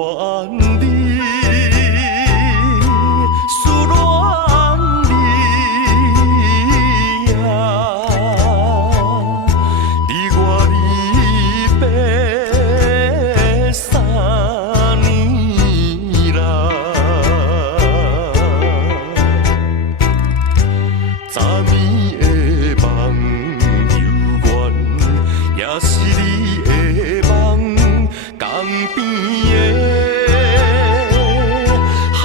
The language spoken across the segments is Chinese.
恋你，思恋你呀，离我离别3年啦。昨暝的梦犹原，也是你的梦。江边的海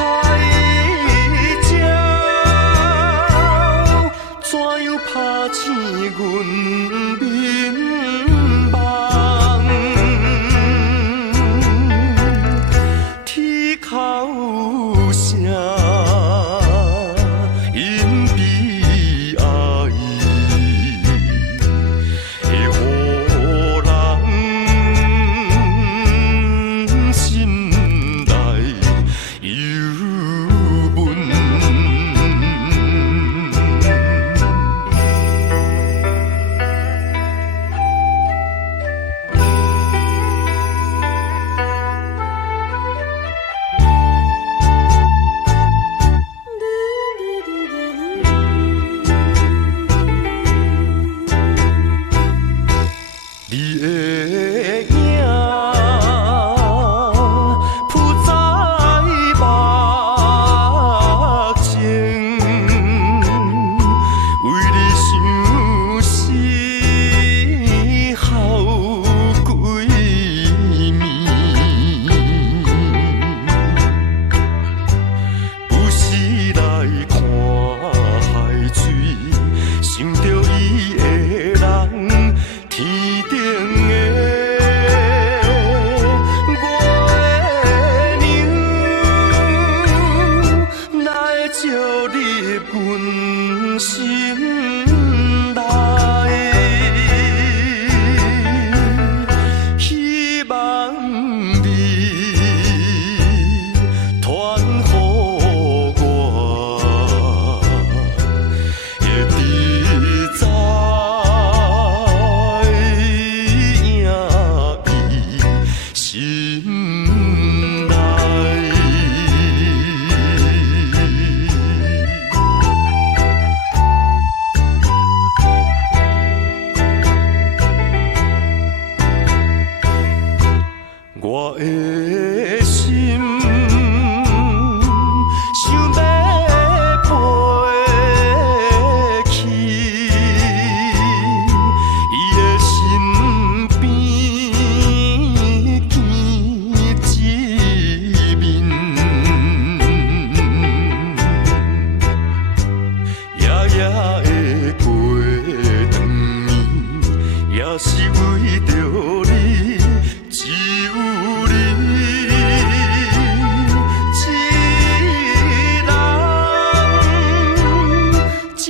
鸟，怎样拍醒阮眠梦？天哭声，因悲哀会予人心内忧闷。你的影浮在目前，为你伤心好几暝，不时来看海水，想着伊的人。天顶的月娘，哪会照入阮心内？希望你传予我，会知在。心内，我的心想要飞去，伊的身边。也是为着你，只有你一人，才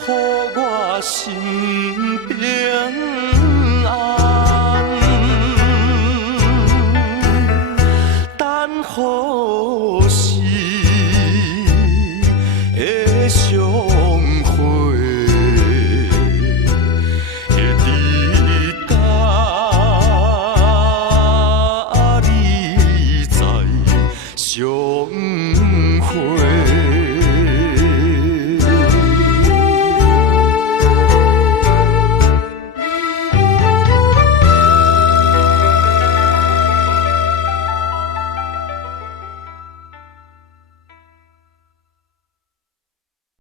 会予我心平安。等何时会相会？相会。